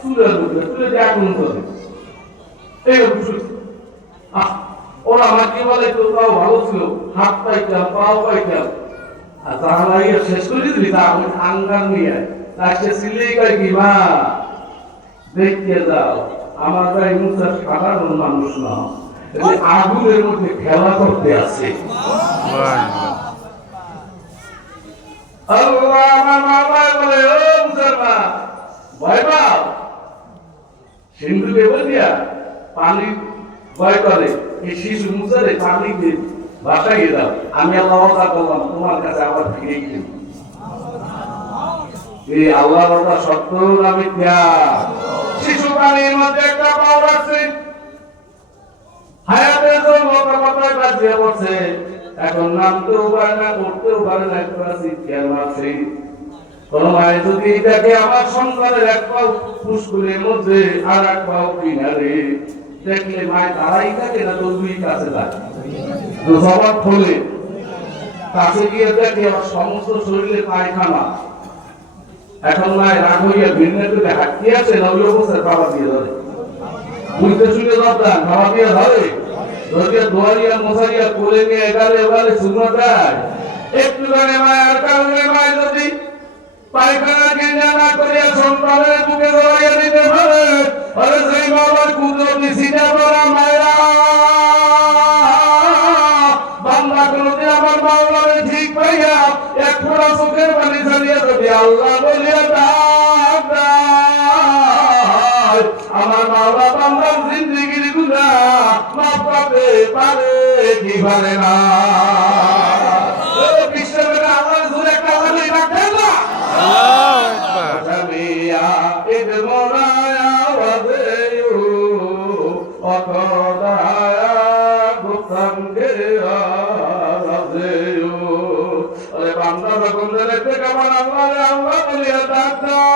চুলের মধ্যে চুলে যে আগুন এইরকম শুনছি ওরা মাটি বলে তো তাও ভালো ছিল। হাত পাইতাম, পাও পাইতাম। আর তাহলে ইয়ে শেষ করে দিবি তা আমি আঙ্গার নিয়ে তাকে সিলেই কয় কি, মা, দেখতে যাও, আমার ভাই মুসার সাধারণ মানুষ না। আগুনের মধ্যে খেলা করতে আছে। আল্লাহ আমার মা বলে, ও মুসলমান ভয় পাও? দেবো দিয়া পানি ভয় করে, এই শিশু মুসারে পানি দিয়ে বাসায় দাও। আমি আল্লাহ কথা বললাম, তোমার কাছে আবার ফিরে গেলাম এই আল্লাহ কথা সত্য আমি ত্যাগ শিশু পানির মধ্যে একটা পাও রাখছে হায়াতের জন্য কথা বলছে, এখন নামতেও পারে না করতেও পারে না একটা চিৎকার মারছে আর এখন মায়ের রাগ হইয়া ভিন্ন করে হাঁটতে বাবা দিয়ে ধরে। বুঝতে শুনে দরদান বাবা দিয়ে ধরে। ধরিয়া দোয়ারিয়া মশারিয়া কোলে নিয়ে এগারে এগারে শুকনো দেয় একটু করে মায়ের কারণে মায় যদি পায়খানা কেনা না করিয়া সন্তানের বুকে ধরাইয়া দিতে পারে, আরে সেই বাবার কুদরতি সিটা করা মায়েরা। বান্দা কোনদিন আমার মাওলারে ঠিক পাইয়া এক ফোঁটা চোখের পানি ছাড়িয়া যদি আল্লাহ বলিয়া আমার পারে, কি পারে না? বান্দা যখন আল্লাহ আল্লাহ বলিয়া ডাক্তার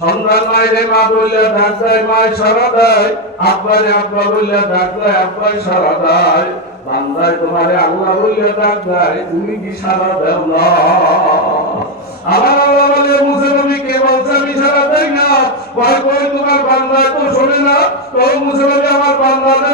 সন্তান মায়েরে মা বললে ডাক দেয় মায় সারা দেয়। আব্বারে আব্বা বললে ডাক দেয় আব্বাই সারা দেয়। বান্দায় তোমারে আল্লাহ বললে ডাক দেয় তুমি কি সারা দেও না? আমার আল্লাহ বলে, মুসা নবী কে বলছে, আমি সারা দেই না। কয় কয় তোমার বান্দা তো শোনে না। তো মুসা নবী আমার বান্দাদের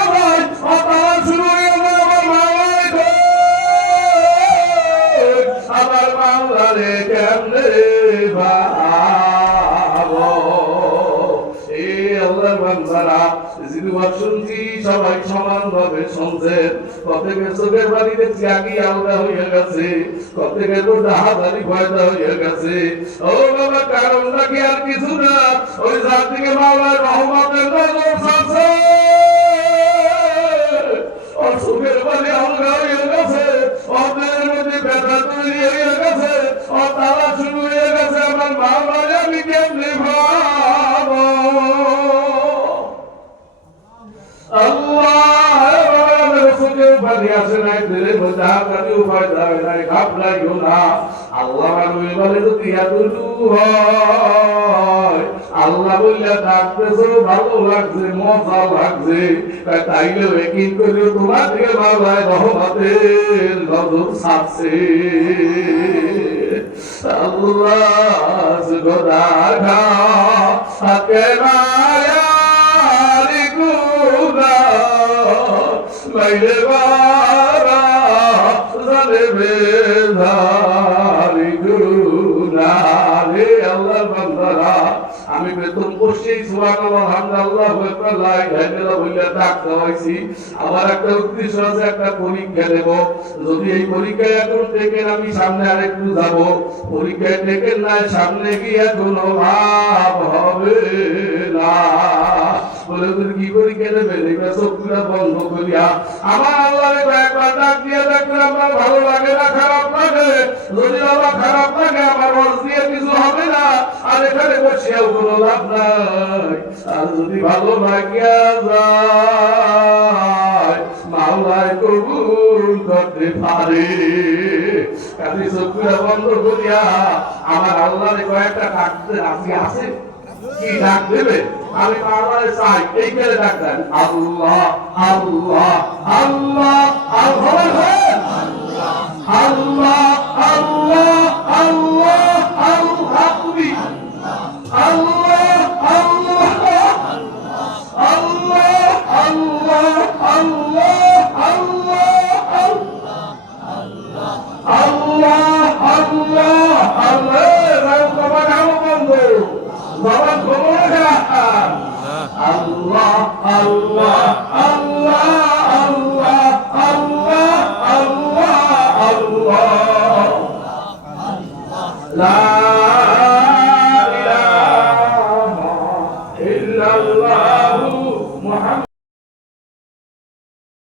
সমান ভাবে শুনছেন প্রত্যেকে চোখের বাড়িতে ত্যাগী আলাদা হয়ে গেছে প্রত্যেকে তো ডাহাদারি ফয়দা হয়ে গেছে। ও বাবা কারণ নাকি আর কিছু না? ওই জাতিকে মাওলার রহমতের নজর ছাড়ছে রাজি আল্লাহ বললে ভালো লাগছে মজা লাগছে তাইলে কি করলে তোমার থেকে বাবায় রহমতের নজর সাপছে আল্লাহ গোদা ঘা লাইলে আমি বেতন করছি সুবহানাল্লাহ একটা উদ্দেশ্য আছে একটা পরীক্ষা দেব যদি এই পরীক্ষায় এখন থেকে আমি সামনে আরেকটু যাব পরীক্ষায় থেকে না সামনে গিয়ে কোনো লাভ হবে না বলে তুমি কি পরীক্ষা দেবে দেখবে চোখগুলা বন্ধ করিয়া। আমার আল্লাহরে কয়েকবার ডাক দিয়ে দেখলে আমার ভালো লাগে না, খারাপ লাগে। যদি আমার খারাপ লাগে, আমার রস দিয়ে কিছু হবে না। আর এখানে বসেও কোনো লাভ নাই। আর যদি ভালো লাগিয়া যায়, মাওলায় কবুল করতে পারে। কাজে চোখগুলা বন্ধ করিয়া আমার আল্লাহরে কয়েকটা ডাকতে আছে? কি ডাক দেবে? আমি বারবার চাই এই করে ডাক দেন আল্লাহ আল্লাহ আল্লাহ আল্লাহ